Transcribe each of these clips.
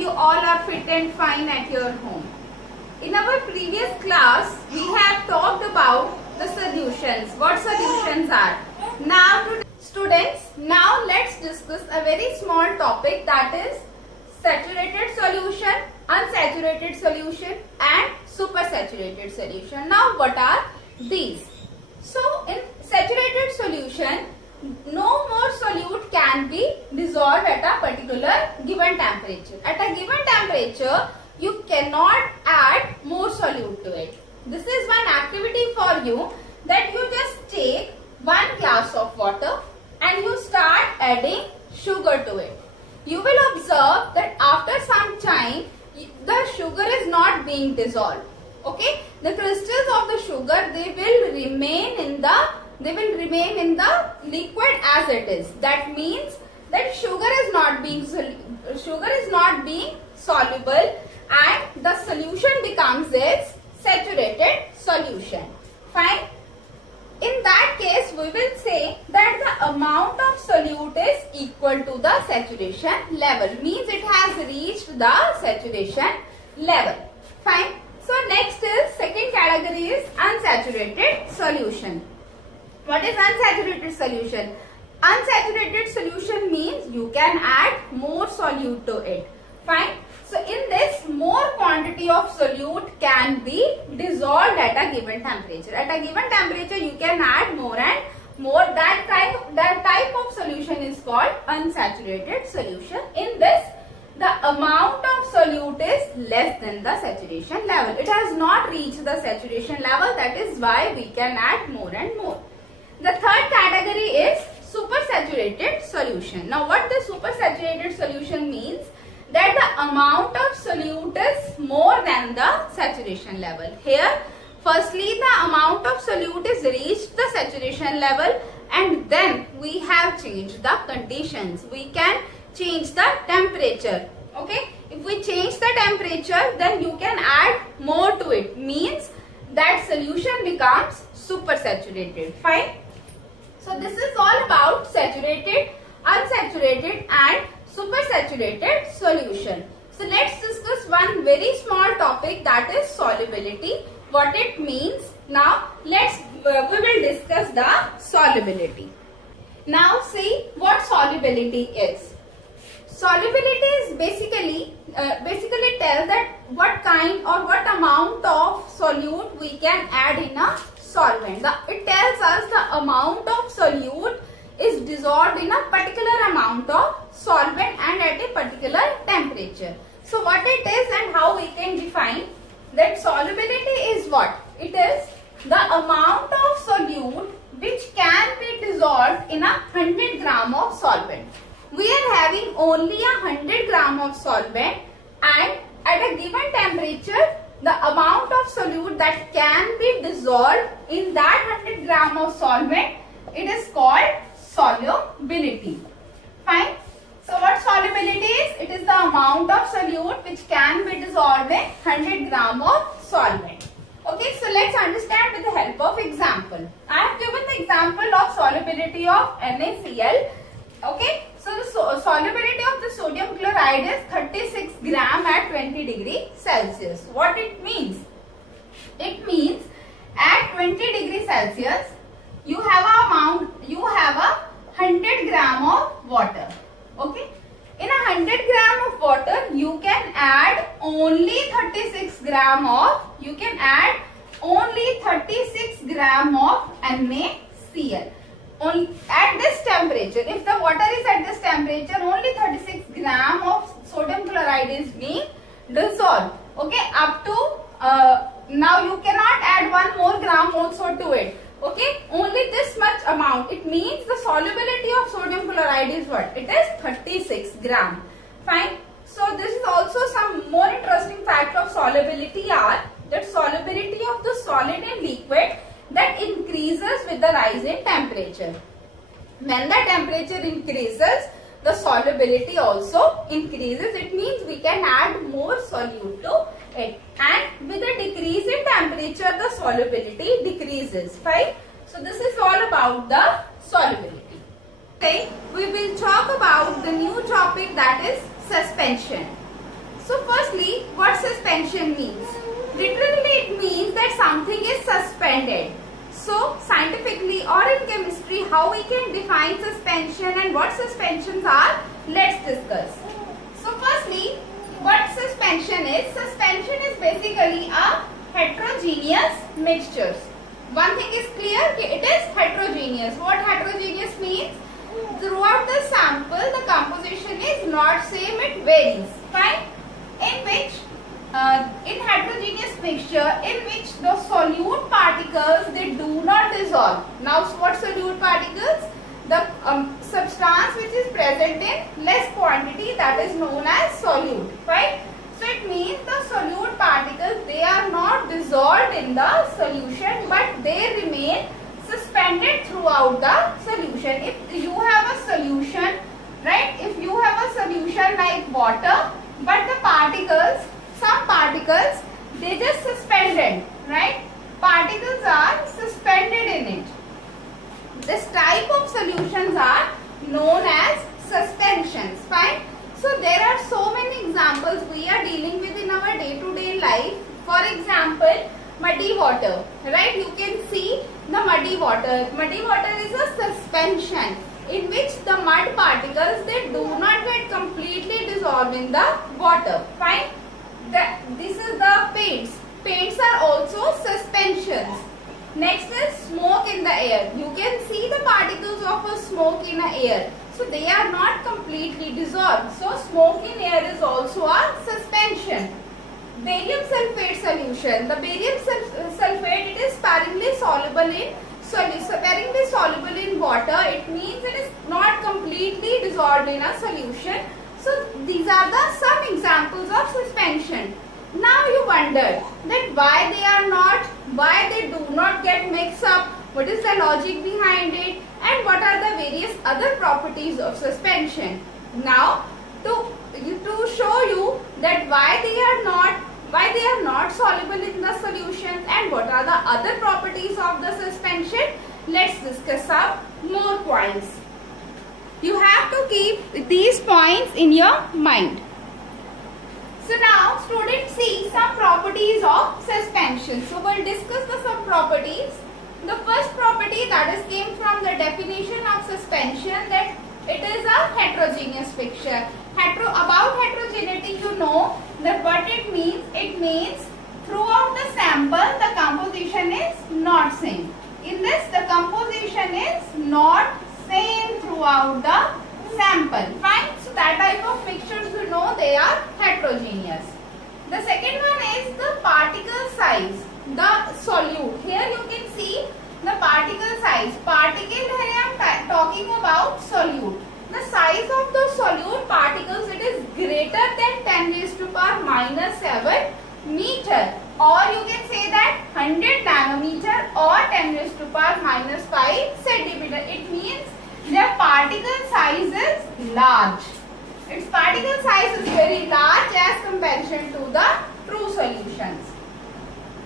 you all are fit and fine at your home. In our previous class, we have talked about the solutions, what solutions are. Now students, now let's discuss a very small topic, that is saturated solution, unsaturated solution and supersaturated solution. Now what are these? So in saturated solution, no more solute can be dissolved at a particular given temperature. At a given temperature, you cannot add more solute to it. This is one activity for you, that you just take 1 glass of water and you start adding sugar to it. You will observe that after some time, the sugar is not being dissolved. Okay, the crystals of the sugar, they will remain in the liquid as it is. That means that sugar is not being soluble and the solution becomes its saturated solution. Fine. In that case, we will say that the amount of solute is equal to the saturation level. Means it has reached the saturation level. Fine. So next is, second category is unsaturated solution. What is unsaturated solution? Unsaturated solution means you can add more solute to it. Fine. So in this, more quantity of solute can be dissolved at a given temperature. At a given temperature, you can add more and more. That type of solution is called unsaturated solution. In this, the amount of solute is less than the saturation level. It has not reached the saturation level. That is why we can add more and more. The third category is supersaturated solution. Now what the supersaturated solution means? That the amount of solute is more than the saturation level. Here, firstly, the amount of solute is reached the saturation level, and then we have changed the conditions. We can change the temperature. Okay, if we change the temperature, then you can add more to it. Means that solution becomes supersaturated. Fine. So this is all about saturated, unsaturated and supersaturated solution. So let's discuss one very small topic, that is solubility. What it means. Now we will discuss the solubility. Now see what solubility is. Solubility is basically tells that what kind or what amount of solute we can add in a solvent. It tells us the amount of solute is dissolved in a particular amount of solvent and at a particular temperature. So what it is and how we can define that solubility is what? It is the amount of solute which can be dissolved in a 100 gram of solvent. We are having only 100 gram of solvent, and at a given temperature, the amount of solute that can be dissolved in that 100 gram of solvent, it is called solubility. Fine. So what solubility is? It is the amount of solute which can be dissolved in 100 gram of solvent. Okay, so let's understand with the help of example. I have given the example of solubility of NaCl. Okay, so the solubility of the sodium chloride is 36 gram at 20 degree Celsius. What it means? It means at 20 degree Celsius, you have a 100 gram of water. Okay, in a 100 gram of water, you can add only 36 gram of NaCl. At this temperature, if the water is at this temperature, only 36 gram of sodium chloride is being dissolved. Okay, up to now you cannot add 1 more gram also to it. Okay, only this much amount. It means the solubility of sodium chloride is what? It is 36 gram. Fine. So this is also some more interesting fact of solubility are that solubility of the solid in liquid that increases with the rise in temperature. When the temperature increases, the solubility also increases. It means we can add more solute to it. And with a decrease in temperature, the solubility decreases. Fine. So this is all about the solubility. Okay. We will talk about the new topic, that is suspension. So firstly, what suspension means? Literally it means that something is suspended. So scientifically or in chemistry, how we can define suspension and what suspensions are, let's discuss. So firstly, what suspension is? Suspension is basically a heterogeneous mixtures. One thing is clear, it is heterogeneous. What heterogeneous means? Throughout the sample, the composition is not same, it varies. Fine? In which, in heterogeneous mixture, in which the solute particles, they do not dissolve. Now, what solute particles? The substance which is present in less quantity, that is known as solute. Right? So it means the solute particles, they are not dissolved in the solution, but they remain suspended throughout the solution. If you have a solution, right, if you have a solution like water, but the particles, some particles, they just suspended, right, particles are suspended in it. This type of solutions are known as suspensions. Fine. So there are so many examples we are dealing with in our day-to-day life. For example, muddy water, right? You can see the muddy water. Muddy water is a suspension in which the mud particles, they do not get completely dissolved in the water. Fine. This is the paints. Paints are also suspensions. Next is smoke in the air. You can see the particles of a smoke in the air. So they are not completely dissolved. So smoke in air is also a suspension. Barium sulfate solution. The barium sulfate, it is sparingly soluble in water. It means it is not completely dissolved in a solution. So these are the some examples of suspension. Now you wonder that why they do not get mixed up, what is the logic behind it, and what are the various other properties of suspension. Now to show you that why they are not soluble in the solutions and what are the other properties of the suspension, let's discuss some more points. You have to keep these points in your mind. So now students, see some properties of suspension. So we'll discuss some properties. The first property that is came from the definition of suspension, that it is a heterogeneous mixture. About heterogeneity, you know that what it means. It means throughout the sample the composition is not same. In this, the composition is not same throughout the sample. Fine. So that type of mixtures, you know, they are heterogeneous. The second one is the particle size, the solute. Here you can see the particle size. Particle here I am talking about solute. The size of the solute particles, it is greater than 10 raised to power minus 7 meter, or you can say that 100 nanometer or 10 raised to power minus 5 centimeter. It means their particle size is large. Its particle size is very large as comparison to the true solutions.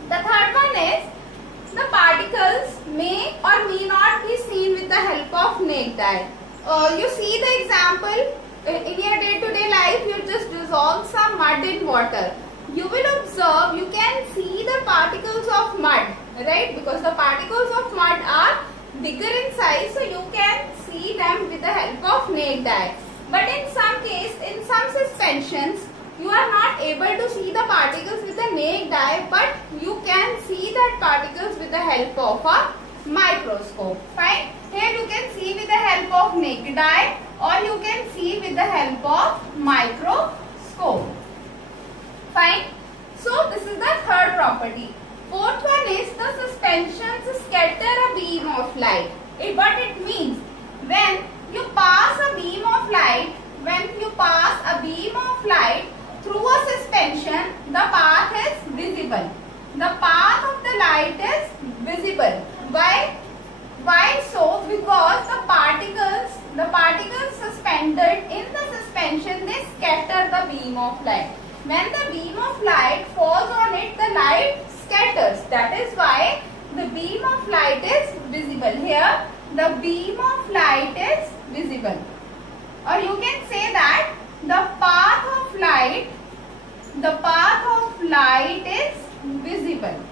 The third one is the particles may or may not be seen with the help of naked eye. You see the example in your day-to-day life, you just dissolve some mud in water. You will observe, you can see the particles of mud, right? Because the particles of mud are bigger in size, so you can see them with the help of naked eye. But in some case, in some suspensions, you are not able to see the particles with the naked eye, but you can see that particles with the help of a microscope. Fine. Here you can see with the help of naked eye, or you can see with the help of microscope. Fine. So this is the third property. Fourth one is the suspensions scatter a beam of light. What it means? When you pass a beam of light, through a suspension, the path is visible. The path of the light is visible. Why so? Because the particles suspended in the suspension, they scatter the beam of light. When the beam of light falls on it, the light scatters. That is why the beam of light is visible. Here, the beam of light is visible. Or you can say that the path of light visible.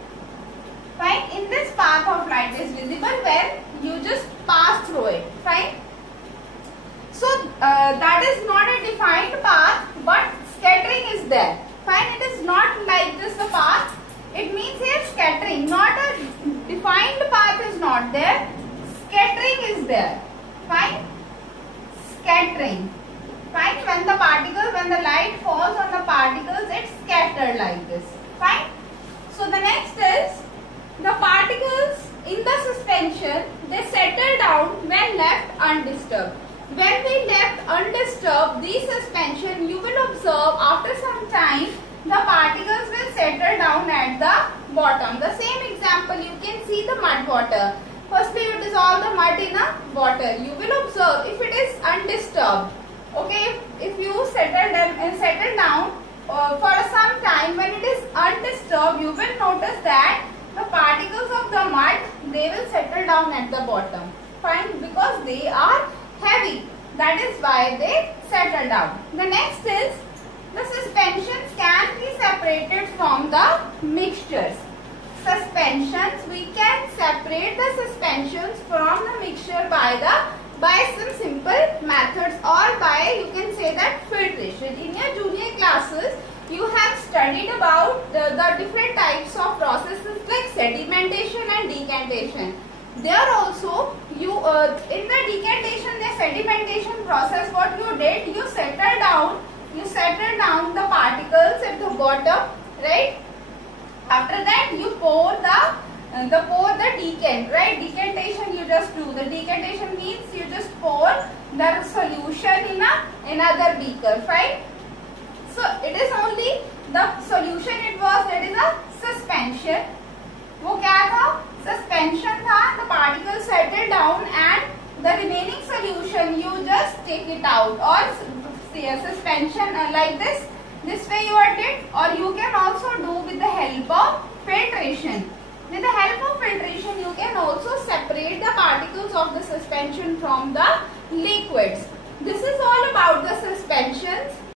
Fine. In this path of light is visible when you just pass through it. Fine. So that is not a defined path, but scattering is there. Fine. It is not like this a path. It means here scattering. Not a defined path is not there. Scattering is there. Fine. Scattering. Fine. When the light falls on the particles, it's scattered like this. Fine. So the next is the particles in the suspension, they settle down when left undisturbed. When we left undisturbed the suspension, you will observe after some time the particles will settle down at the bottom. The same example, you can see the mud water. Firstly, you dissolve the mud in a water. You will observe if it is undisturbed. Okay, if you settle down for some time, when it is undisturbed, you will notice that the particles of the mud, they will settle down at the bottom. Fine, because they are heavy. That is why they settle down. The next is the suspensions can be separated from the mixtures. Suspensions, we can separate the suspensions from the mixture by some simple methods, or by, you can say that, filtration. In your junior classes, you have studied about the different types of processes like sedimentation and decantation. There also, you in the decantation, the sedimentation process, what you did, you settle down the particles at the bottom, right? After that, you pour the decant, right? Decantation you just do. The decantation means you just pour the solution in another beaker, fine? So it is only the solution, it was, that is a suspension. वो क्या था? Suspension था. The particles settle down and the remaining solution you just take it out, or suspension like this. This way you are did, or you can also do with the help of filtration. With the help of filtration, you can also separate the particles of the suspension from the liquids. This is all about the suspensions.